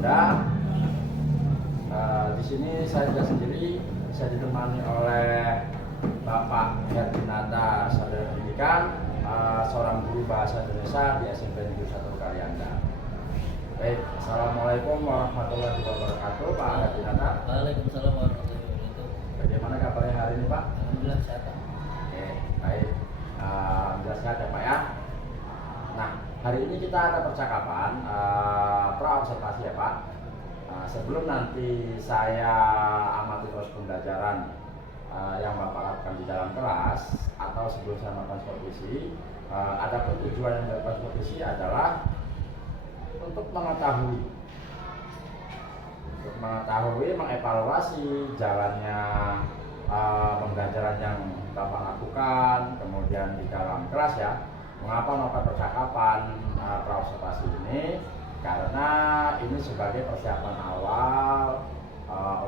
Anda. Di sini saya tidak sendiri, saya ditemani oleh Bapak Herdinata Sarjana Pendidikan, seorang guru bahasa Indonesia di SMP Negeri 1 Karyanda. Baik, assalamualaikum warahmatullahi wabarakatuh, Pak Herdinata. Waalaikumsalam warahmatullahi wabarakatuh. Bagaimana kabarnya hari ini, Pak? Alhamdulillah sehat, Pak. Oke, baik. Alhamdulillah sehat ya, Pak ya. Nah, hari ini kita ada percakapan pra-observasi ya, Pak. Sebelum nanti saya amati terus pembelajaran yang Bapak lakukan di dalam kelas, atau sebelum saya melakukan supervisi, ada tujuan yang dilakukan supervisi adalah untuk mengetahui, mengevaluasi jalannya pembelajaran yang Bapak lakukan, kemudian di dalam kelas ya. Mengapa melakukan percakapan pra-observasi ini? Karena ini sebagai persiapan awal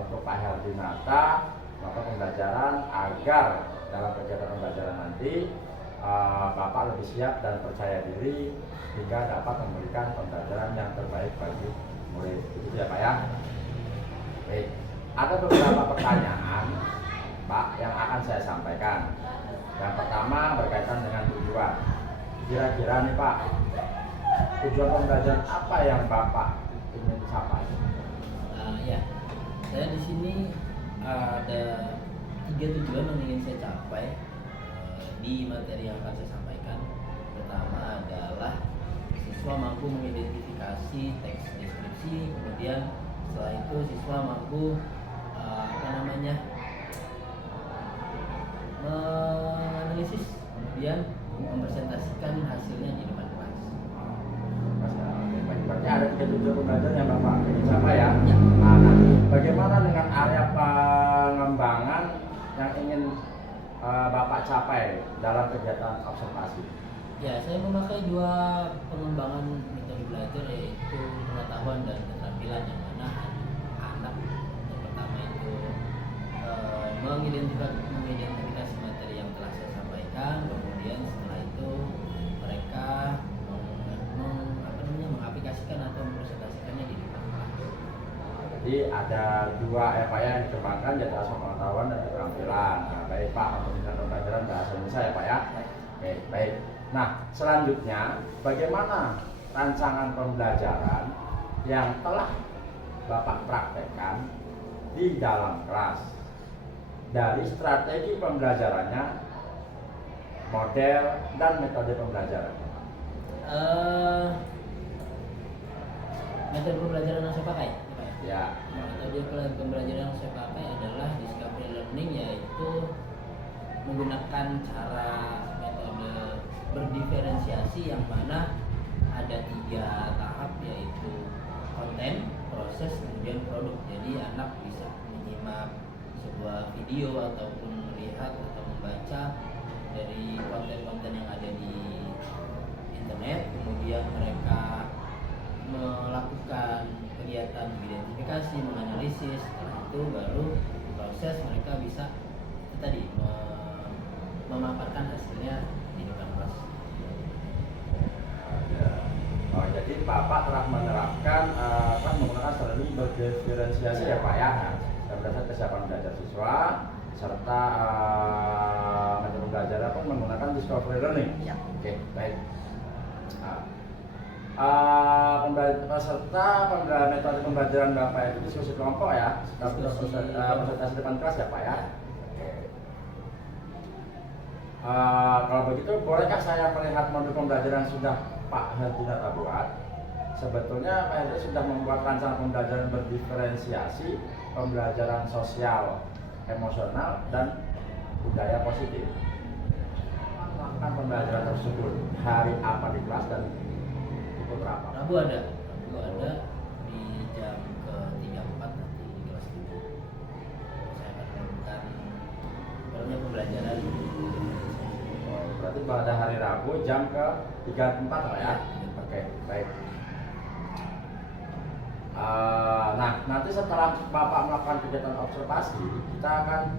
untuk Pak Herdinata melakukan pembelajaran agar dalam kegiatan pembelajaran nanti Bapak lebih siap dan percaya diri hingga dapat memberikan pembelajaran yang terbaik bagi murid. Itu ya, Pak ya. Baik, ada beberapa pertanyaan, Pak, yang akan saya sampaikan. Yang pertama berkaitan dengan tujuan. Kira-kira nih, Pak, tujuan pembelajaran apa yang Bapak ingin capai? Ya, saya di sini ada 3 tujuan yang ingin saya capai di materi yang akan saya sampaikan. Pertama adalah siswa mampu mengidentifikasi teks deskripsi, kemudian setelah itu siswa mampu menganalisis, kemudian mempresentasikan hasilnya di depan kelas. Berarti ada 3 tujuan pembelajaran yang Bapak ingin capai ya? Ya. Nah, bagaimana dengan area pengembangan yang ingin Bapak capai dalam kegiatan observasi? Ya, saya memakai 2 pengembangan metode belajar, yaitu pengetahuan dan keterampilan, yang mana anak yang pertama itu mengidentifikasi materi yang telah saya sampaikan, kemudian setelah itu mereka mengaplikasikan atau mempresentasikannya di depan kelas. Jadi ada 2 Pak yang dikembangkan, yaitu aspek pengetahuan dan keterampilan. Nah, baik Pak, untuk pembelajaran bahasa Indonesia ya, Pak ya. Oke, baik. Nah, selanjutnya bagaimana rancangan pembelajaran yang telah Bapak praktekkan di dalam kelas? Dari strategi pembelajarannya, model, dan metode pembelajaran. Metode pembelajaran yang saya pakai, Ya. metode pembelajaran yang saya pakai adalah discovery learning, yaitu menggunakan cara metode berdiferensiasi, yang mana ada 3 tahap, yaitu konten, proses, kemudian produk. Jadi anak bisa menyimak sebuah video ataupun melihat atau membaca dari konten-konten yang ada di internet, kemudian mereka melakukan kegiatan identifikasi, menganalisis. Setelah itu baru proses, mereka bisa itu tadi memaparkan hasilnya di depan kelas. Oh, jadi Bapak telah menerapkan telah menggunakan strategi berdiferensiasi ya, Pak ya. Berdasarkan kesiapan belajar siswa serta metode pembelajaran pun menggunakan discovery learning. Ya. Oke, baik. Peserta metode pembelajaran Bapak itu diskusi kelompok ya, presentasi depan kelas ya, Pak ya. Oke. Kalau begitu, bolehkah saya melihat modul pembelajaran yang sudah Pak Herdinata buat? Sebetulnya Pak Herdinata sudah membuat rancangan pembelajaran berdiferensiasi, pembelajaran sosial, emosional, dan budaya positif. Melakukan pembelajaran tersebut hari apa di kelas dan ikut berapa? Rabu ada di jam ke-34 nanti di kelas 7. Saya akan melakukan pembelajaran. Berarti pada hari Rabu jam ke-34 Pak ya? Oke, baik. Nah, nanti setelah Bapak melakukan kegiatan observasi, kita akan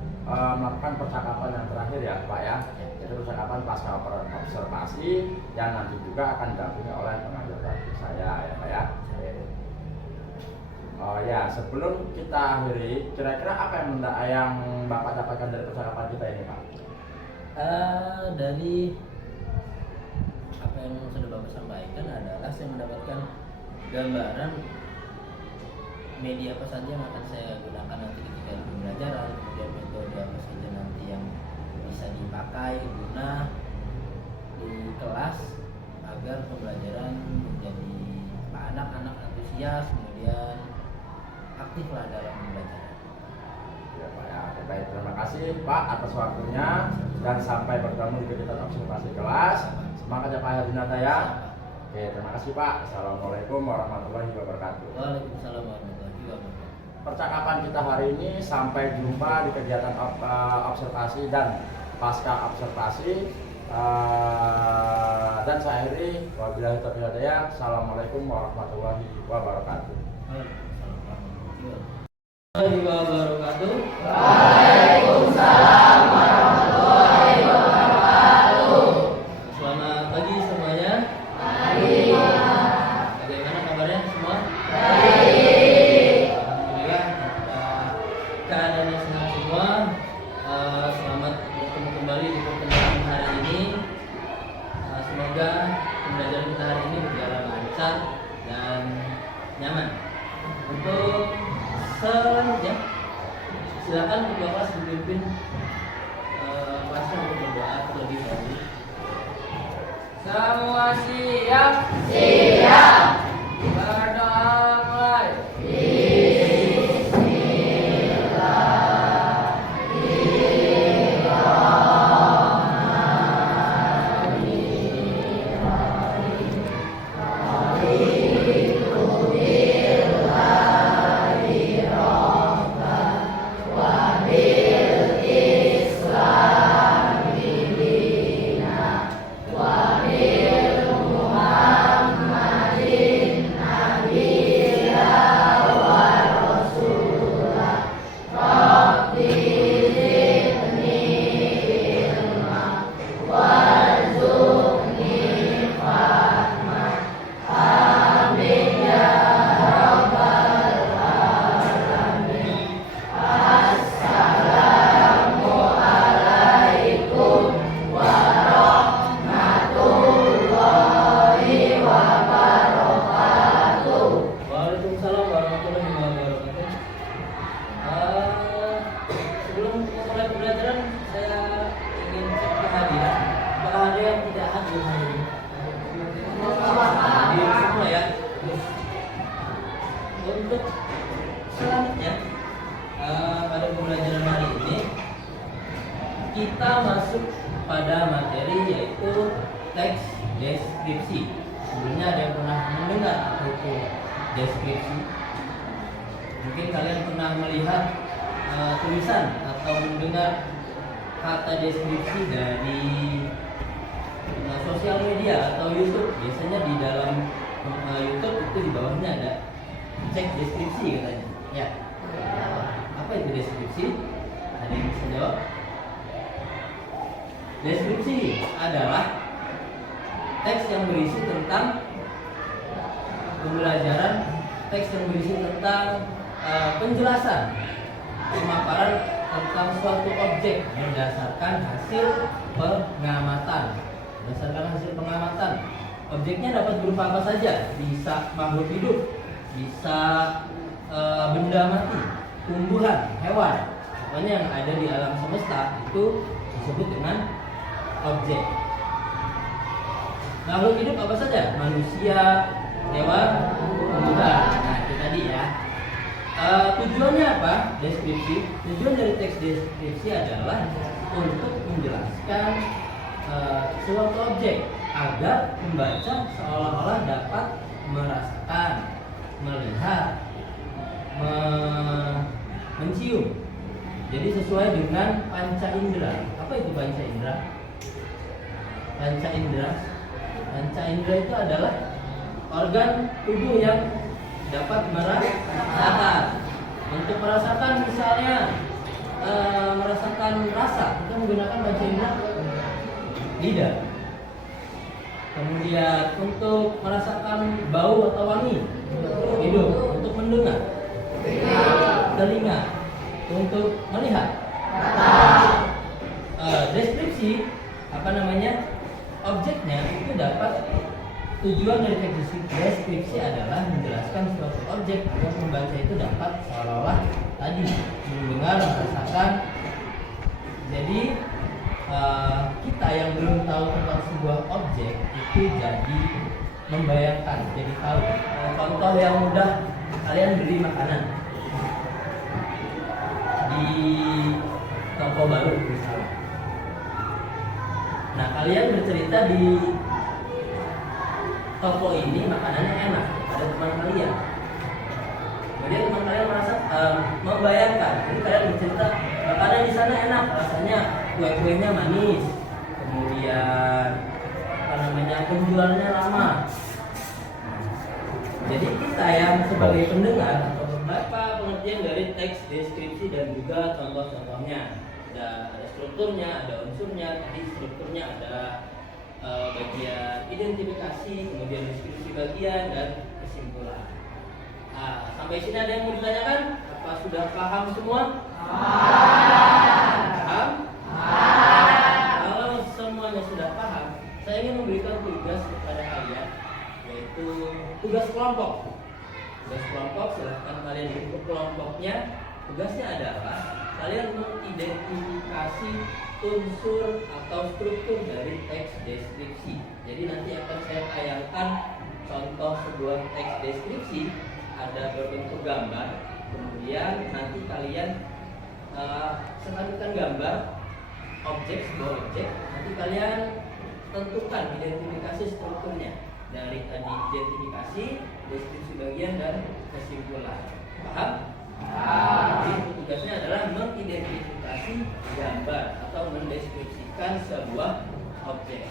melakukan percakapan yang terakhir ya, Pak ya. Itu percakapan pasca observasi yang nanti juga akan didampingi oleh pengajar praktik saya ya, Pak ya. Oh ya, sebelum kita akhiri, kira-kira apa yang Bapak dapatkan dari percakapan kita ini, Pak? Dari apa yang sudah Bapak sampaikan adalah saya mendapatkan gambaran media apa saja yang akan saya gunakan nanti ketika di pembelajaran, kemudian metode apa saja nanti yang bisa dipakai guna di kelas agar pembelajaran menjadi anak-anak antusias, kemudian aktiflah dalam pembelajaran. Ya Pak ya, baik, terima kasih Pak atas waktunya dan sampai bertemu di kegiatan observasi kelas. Semangat ya Pak Hardinata ya. Oke, terima kasih Pak. Assalamualaikum warahmatullahi wabarakatuh. Waalaikumsalam warahmatullahi wabarakatuh. Percakapan kita hari ini sampai jumpa di kegiatan observasi dan pasca observasi. Dan saya akhiri, wabillahi taufiq wal hidayah. Assalamualaikum warahmatullahi wabarakatuh. Waalaikumsalam warahmatullahi wabarakatuh. Waalaikumsalam warahmatullahi wabarakatuh. Selamat pagi semuanya. Pagi. Bagaimana kabarnya semua? Baik. Alhamdulillah, keadaannya sehat semua. Selamat bertemu kembali di pertemuan hari ini. Semoga pembelajaran kita hari ini berjalan lancar dan nyaman. Untuk selanjutnya, silakan ketua kelas memimpin kelasnya untuk berdoa terlebih dahulu. Semua siap? Siap. Berdoa mulai. Waalaikumsalam warahmatullahi wabarakatuh. Sebelum mulai pembelajaran, saya ingin cek kehadiran. Apakah ada yang tidak hadir hari ini? Hadir semua ya. Untuk selanjutnya, pada pembelajaran hari ini kita masuk pada materi yaitu teks deskripsi. Sebelumnya ada yang pernah mendengar apa itu deskripsi? Mungkin kalian pernah melihat tulisan atau mendengar kata deskripsi dari sosial media atau YouTube. Biasanya di dalam YouTube itu di bawahnya ada cek deskripsi katanya. Ya. Apa itu deskripsi? Ada yang bisa jawab? Deskripsi adalah teks yang berisi tentang pembelajaran, teks yang berisi tentang penjelasan, pemaparan tentang suatu objek berdasarkan hasil pengamatan. Berdasarkan hasil pengamatan, objeknya dapat berupa apa saja, bisa makhluk hidup, bisa benda mati, tumbuhan, hewan, pokoknya yang ada di alam semesta itu disebut dengan objek. Makhluk hidup apa saja? Manusia, hewan, tumbuhan. Nah, itu tadi ya. Tujuannya apa? Deskripsi. Tujuan dari teks deskripsi adalah untuk menjelaskan suatu objek agar pembaca seolah-olah dapat merasakan, melihat, mencium. Jadi sesuai dengan panca indera. Apa itu panca indera? Panca indera. Panca indera itu adalah organ tubuh yang dapat merasakan. Untuk merasakan misalnya merasakan rasa, kita menggunakan panca indera lidah. Kemudian untuk merasakan bau atau wangi, hidung. Untuk mendengar, telinga untuk melihat. Deskripsi objeknya itu dapat, tujuan dari teks deskripsi adalah menjelaskan suatu objek agar pembaca itu dapat seolah-olah tadi mendengar, merasakan. Jadi kita yang belum tahu tentang sebuah objek itu jadi membayangkan, jadi tahu. Contoh yang mudah, kalian beli makanan di toko baru misalnya. Nah, kalian bercerita di toko ini makanannya enak, ada teman kalian. Kemudian teman kalian merasa membayangkan, jadi kalian bercerita makanan di sana enak, rasanya kue-kuenya manis, kemudian penjualannya lama. Jadi kita yang sebagai pendengar atau beberapa pengertian dari teks deskripsi dan juga contoh-contohnya. Ada strukturnya, ada unsurnya. Tadi strukturnya ada bagian identifikasi, kemudian deskripsi bagian dan kesimpulan. Sampai sini ada yang mau ditanyakan? Apa sudah paham semua? Paham? Kalau semuanya sudah paham, saya ingin memberikan tugas kepada kalian, yaitu tugas kelompok. Tugas kelompok, silahkan kalian ikut kelompoknya. Tugasnya adalah kalian mengidentifikasi unsur atau struktur dari teks deskripsi. Jadi nanti akan saya tayangkan contoh sebuah teks deskripsi, ada berbentuk gambar. Kemudian nanti kalian selanjutkan gambar sebuah objek. Nanti kalian tentukan identifikasi strukturnya dari tadi identifikasi, deskripsi bagian dan kesimpulan. Paham? Jadi tugasnya adalah mengidentifikasi gambar atau mendeskripsikan sebuah objek.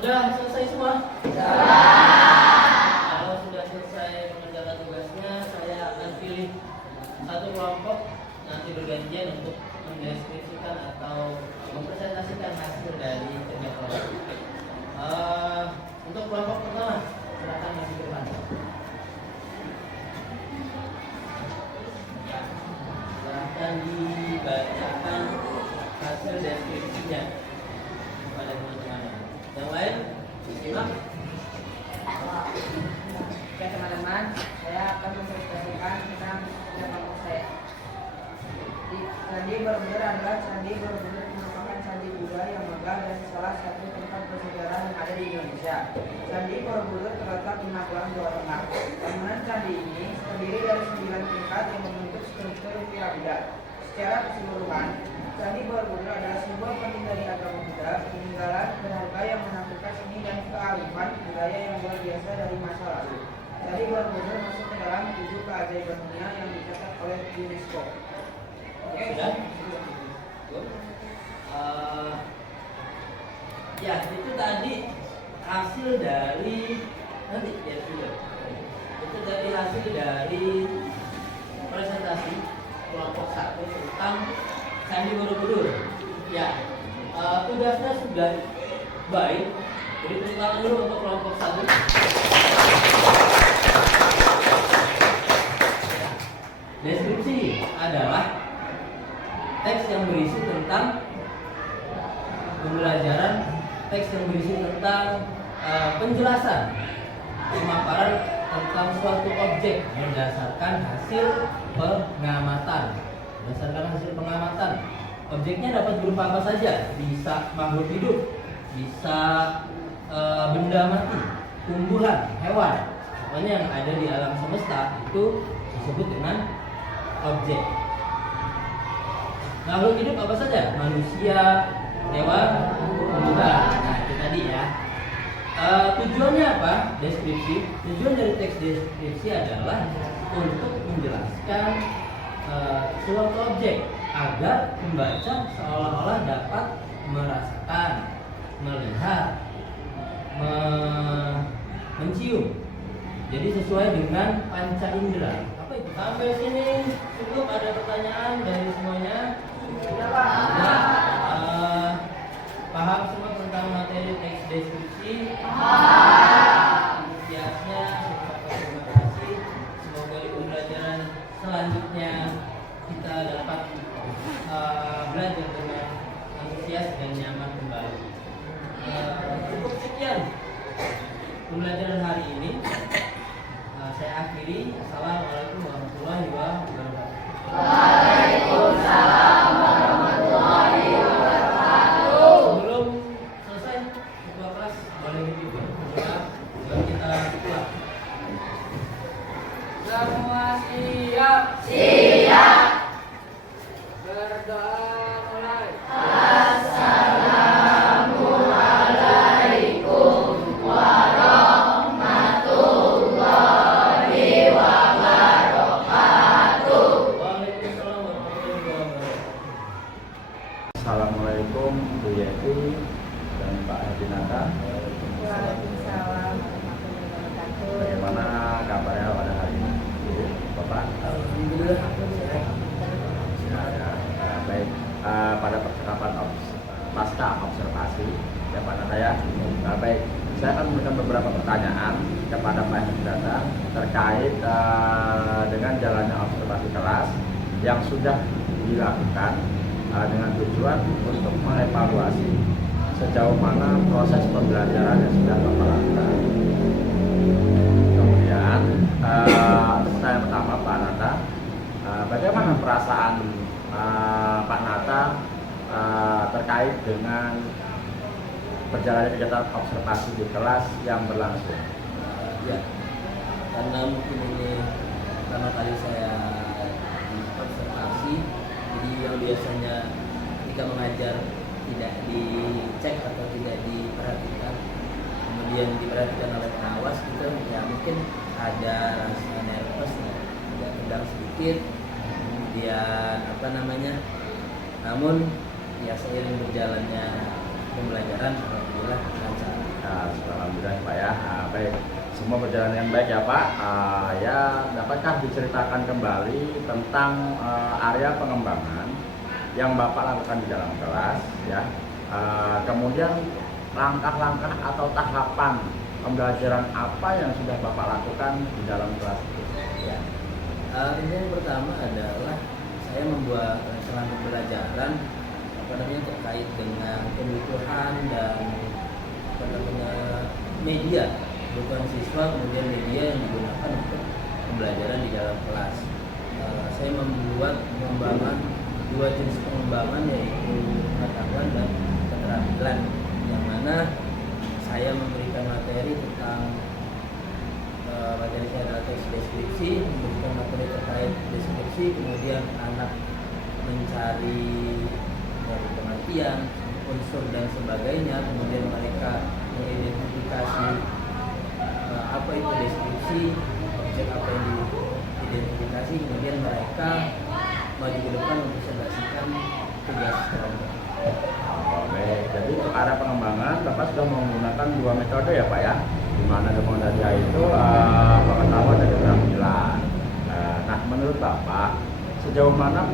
Sudah selesai semua? Kalau sudah selesai mengerjakan tugasnya, saya akan pilih satu kelompok nanti bergantian untuk mendeskripsikan atau mempresentasikan hasil dari kerja kelompok. Untuk kelompok pertama, silakan masuk ke depan. Silahkan dibacakan hasil deskripsinya kepada teman-teman. Yang lain, simak. Oke teman-teman, saya akan mempresentasikan tentang kelompok saya. Candi Borobudur adalah candi Borobudur merupakan candi Buddha yang megah dan salah satu tempat bersejarah yang ada di Indonesia. Candi Borobudur terletak di Magelang, Jawa Tengah. Bangunan candi ini terdiri dari 9 tingkat yang membentuk struktur piramida. Secara keseluruhan, Candi Borobudur adalah simbol penting dari agama Buddha, peninggalan berharga yang menampilkan seni dan kearifan budaya yang luar biasa dari masa lalu. Candi Borobudur masuk ke dalam 7 keajaiban dunia yang dicatat oleh UNESCO. Sudah? Ya, itu tadi hasil dari itu tadi hasil dari presentasi kelompok 1 tentang Candi Borobudur. Ya, tugasnya sudah baik. Jadi tepuk tangan dulu untuk kelompok 1. Deskripsi berisi tentang pembelajaran teks yang berisi tentang penjelasan pemaparan tentang suatu objek berdasarkan hasil pengamatan. Berdasarkan hasil pengamatan, objeknya dapat berupa apa saja, bisa makhluk hidup, bisa benda mati, tumbuhan, hewan, pokoknya yang ada di alam semesta itu disebut dengan objek. Makhluk hidup apa saja? Manusia, hewan, tumbuhan. Nah itu tadi ya. Tujuannya apa? Deskripsi. Tujuan dari teks deskripsi adalah untuk menjelaskan suatu objek agar pembaca seolah-olah dapat merasakan, melihat, mencium. Jadi sesuai dengan panca indera. Apa itu? Sampai sini cukup, ada pertanyaan dari semuanya? Ya. Paham semua tentang materi teks deskripsi? Antusiasnya, terima kasih. Semoga di pembelajaran selanjutnya kita dapat belajar dengan antusias dan nyaman kembali. Cukup sekian pembelajaran hari ini. Saya akhiri. Assalamualaikum warahmatullahi wabarakatuh. Waalaikumsalam warahmatullahi wabarakatuh. Sebelum selesai ketua kelas boleh dipimpin doa buat kita pulang. Semua siap? Siap. Berdoa mulai. Assalamualaikum warahmatullahi wabarakatuh. Waalaikumsalam warahmatullahi wabarakatuh. Assalamualaikum Bu Yeti dan Pak Hadinata. Waalaikumsalam warahmatullahi wabarakatuh. Bagaimana kabarnya pada hari ini, Bu, Bapak? Alhamdulillah. Ya, baik. Pada percakapan pasca observasi ya Pak Nata ya. Baik, saya akan memberikan beberapa pertanyaan kepada Pak Hadinata terkait dengan jalannya observasi kelas yang sudah dilakukan dengan tujuan untuk mengevaluasi sejauh mana proses pembelajaran yang sudah Bapak lakukan. Kemudian pertanyaan pertama Pak Nata, bagaimana perasaan Pak Nata terkait dengan berjalannya kegiatan observasi di kelas yang berlangsung? Ya, karena mungkin ini karena tadi saya observasi, jadi yang biasanya ketika mengajar tidak dicek atau tidak diperhatikan, kemudian diperhatikan oleh pengawas gitu, ya mungkin ada rasa nervous, agak tegang sedikit, kemudian namun ya seiring berjalannya pembelajaran alhamdulillah lancar. Alhamdulillah Pak ya. Baik, semua berjalan dengan baik ya Pak. Ya, dapatkah diceritakan kembali tentang area pengembangan yang Bapak lakukan di dalam kelas ya? Kemudian langkah-langkah atau tahapan pembelajaran apa yang sudah Bapak lakukan di dalam kelas itu? Ya. Yang pertama adalah saya membuat rencana pembelajaran terkait dengan kebutuhan dan media, kebutuhan siswa, kemudian media yang digunakan untuk pembelajaran di dalam kelas. Saya membuat pengembangan dua jenis pengembangan, yaitu pengetahuan dan keterampilan, yang mana saya memberikan materi tentang materi saya adalah teks deskripsi, memberikan materi terkait deskripsi, kemudian anak mencari dari pengertian, unsur dan sebagainya, kemudian mereka mengidentifikasi apa itu deskripsi, objek apa yang diidentifikasi, kemudian mereka maju ke depan mempresentasikan tugas kelompok. Baik, jadi untuk arah pengembangan Bapak sudah menggunakan dua metode ya Pak ya, di mana rekomendasi itu pengetahuan dan keterampilan. Nah, menurut Bapak sejauh mana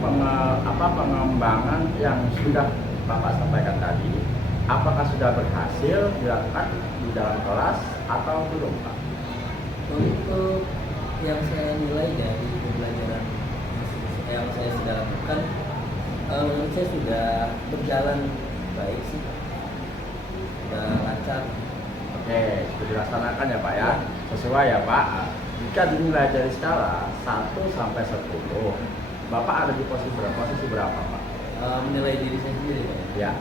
pengembangan yang sudah Bapak sampaikan tadi, apakah sudah berhasil dilakukan di dalam kelas atau belum Pak? Untuk yang saya nilai dari pembelajaran yang saya sudah lakukan, Menurut saya sudah berjalan baik sih, sudah lancar. Oke, sudah dilaksanakan ya Pak ya, sesuai ya Pak. Jika dinilai dari skala 1 sampai 10, Bapak ada di posisi berapa? Pak? Menilai diri saya sendiri Pak. Ya.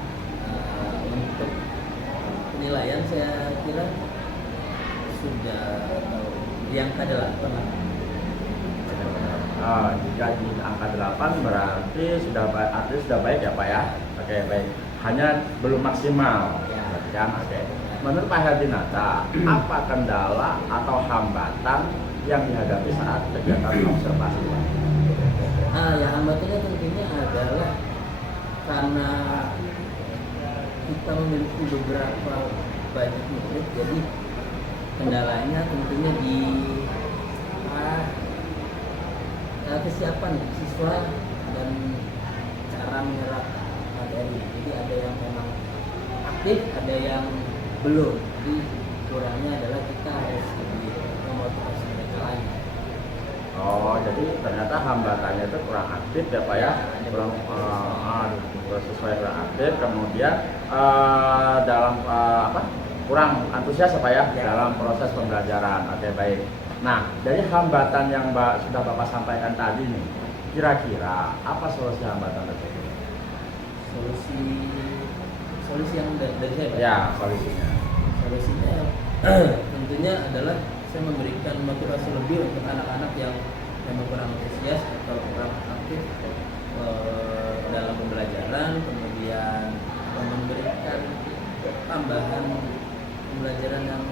Untuk penilaian saya kira sudah di angka 8 lah. Jika di angka 8 berarti sudah baik, artinya sudah baik ya Pak ya. Oke, baik. Hanya belum maksimal. Ya. Berarti kan, oke. Menurut Pak Herdinata, apa kendala atau hambatan yang dihadapi saat kegiatan observasi Pak? Ya hambatannya tentunya adalah karena kita memiliki beberapa banyak murid, jadi kendalanya tentunya di kesiapan siswa dan cara menyerap materi. Jadi ada yang memang aktif, ada yang belum. Jadi kurangnya adalah kita harus lebih memotivasi mereka lagi. Oh, jadi ternyata hambatannya itu kurang aktif ya Pak ya, kurang sesuai kurang aktif, kemudian dalam kurang antusias ya Pak ya, dalam proses pembelajaran. Oke, baik. Nah, dari hambatan yang sudah Bapak sampaikan tadi nih, kira-kira apa solusi hambatan tersebut? Solusi yang dari saya Pak? Ya, solusinya. Solusinya tentunya adalah saya memberikan motivasi lebih untuk anak-anak yang memang kurang antusias atau kurang aktif dalam pembelajaran, kemudian memberikan tambahan pembelajaran yang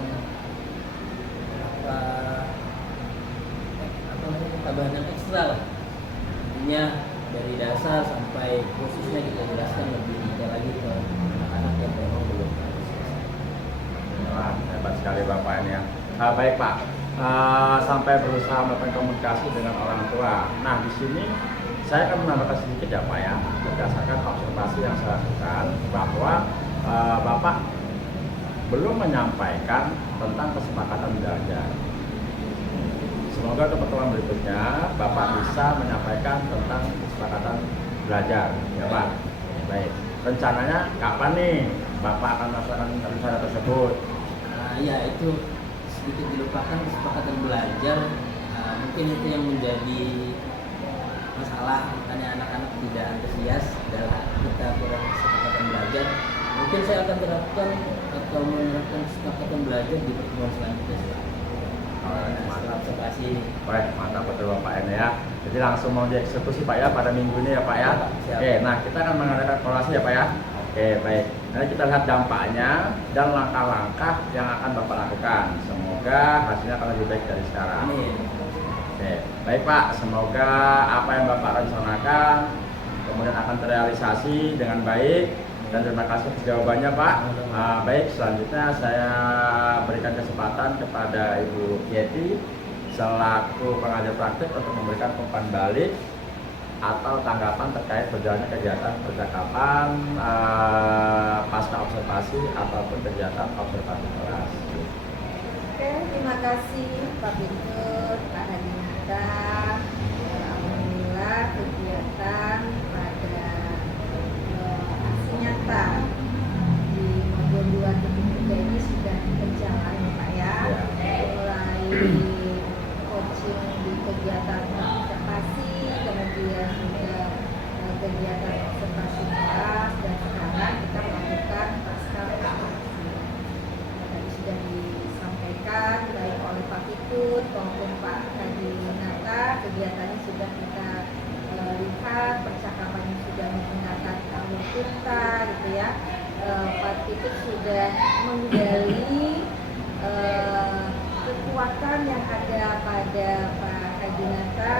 tambahan yang ekstra lah. Intinya dari dasar sampai khususnya kita jelaskan lebih detail lagi ke anak-anak yang memang belum antusias. Wah, hebat sekali Bapak ini ya. Baik Pak, sampai berusaha melakukan komunikasi dengan orang tua. Nah, di sini saya akan menambahkan sedikit ya Pak ya, berdasarkan observasi yang saya lakukan bahwa Bapak belum menyampaikan tentang kesepakatan belajar. Semoga ke pertemuan berikutnya Bapak bisa menyampaikan tentang kesepakatan belajar, ya Pak. Baik. Rencananya kapan nih Bapak akan melaksanakan rencana tersebut? Ya itu sedikit dilupakan kesepakatan belajar. Mungkin itu yang menjadi masalah, makanya anak-anak tidak antusias dalam kita kurang kesepakatan belajar. Mungkin saya akan terapkan atau menerapkan kesepakatan belajar di pertemuan selanjutnya. Setelah observasi. Baik, mantap betul Bapak ini ya. Jadi langsung mau dieksekusi Pak ya pada minggu ini ya Pak ya. Siap. Oke, nah kita akan mengadakan evaluasi ya Pak ya. Oke, baik. Nanti kita lihat dampaknya dan langkah-langkah yang akan Bapak lakukan. Semoga hasilnya akan lebih baik dari sekarang. Amin. Oke, baik Pak. Semoga apa yang Bapak rencanakan kemudian akan terrealisasi dengan baik. Dan terima kasih atas jawabannya Pak. Baik, selanjutnya saya berikan kesempatan kepada Ibu Yeti selaku pengajar praktik untuk memberikan umpan balik atau tanggapan terkait berjalannya kegiatan percakapan pasca observasi ataupun kegiatan observasi kelas. Oke, terima kasih Pak Bintur, Pak Hadinata. Alhamdulillah kegiatan pada aksi nyata di modul 2.3 ini sudah berjalan Pak ya. Mulai coaching di kegiatan observasi, kemudian juga kegiatan observasi kelas, dan sekarang kita melakukan pasca observasi. Tadi sudah disampaikan baik oleh Pak Pitut maupun Pak Hadinata, kegiatannya sudah kita lihat, percakapannya sudah menggunakan alur kita gitu ya. Pak Pitut sudah menggali kekuatan yang ada pada Pak Hadinata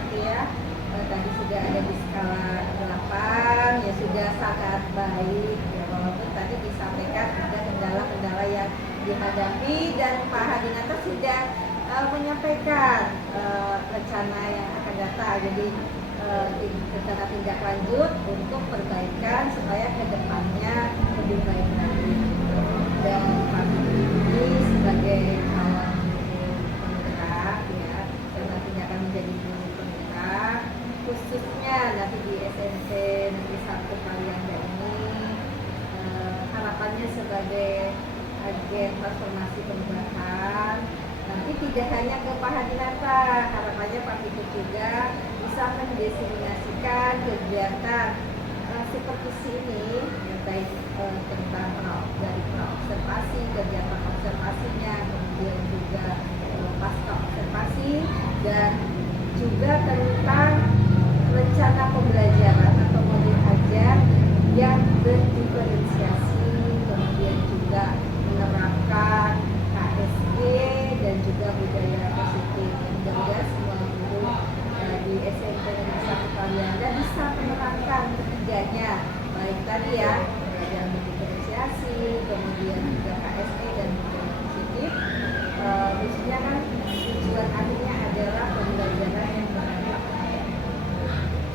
gitu ya. Tadi sudah ada di skala 8, ya sudah sangat baik ya, walaupun tadi disampaikan ada kendala-kendala yang dihadapi, dan Pak Hadinata sudah menyampaikan rencana yang akan datang. Jadi rencana tindak lanjut untuk perbaikan supaya kedepannya lebih baik lagi. Dan Pak ini sebagai calon penggerak ya, yang nantinya akan menjadi guru penggerak khususnya nanti di SMP Negeri 1 Kalianda ini harapannya sebagai agen transformasi perubahan. Nanti tidak hanya ke Pak Hadinata, harapannya Pak Pitut juga bisa mendiseminasikan kegiatan supervisi ini, baik tentang dari observasi, kegiatan observasinya, kemudian juga pasca observasi, dan juga tentang rencana pembelajaran atau modul ajar yang berdiferensiasi, kemudian juga menerapkan KSG dan juga budaya positif. Mudah-mudahan semua guru di SMP Negeri 1 Kalianda bisa menerapkan ketiganya, baik tadi ya pembelajaran berdiferensiasi, kemudian juga KSG dan budaya positif. Khususnya kan tujuan akhirnya adalah pembelajaran yang bermanfaat.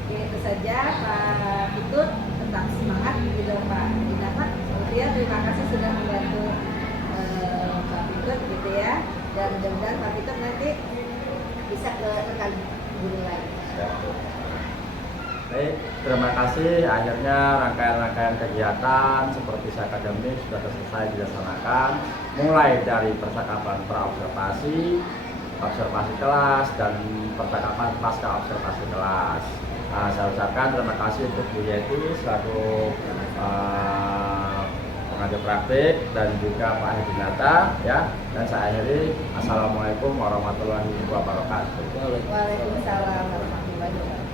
Oke, itu saja Pak Pitut, tetap semangat gitu Pak Dinata. Kemudian terima kasih sudah membantu Pak Pitut gitu ya, dan mudah-mudahan Pak Pitut nanti bisa ke rekan guru lain. Baik, terima kasih. Akhirnya rangkaian-rangkaian kegiatan seperti akademik sudah selesai dilaksanakan, mulai dari percakapan praobservasi, observasi kelas, dan percakapan pasca observasi kelas. Saya ucapkan terima kasih untuk Bu Yeti selaku pengajar praktik dan juga Pak Hadinata ya. Dan saya akhiri, assalamualaikum warahmatullahi wabarakatuh. Waalaikumsalam warahmatullahi wabarakatuh.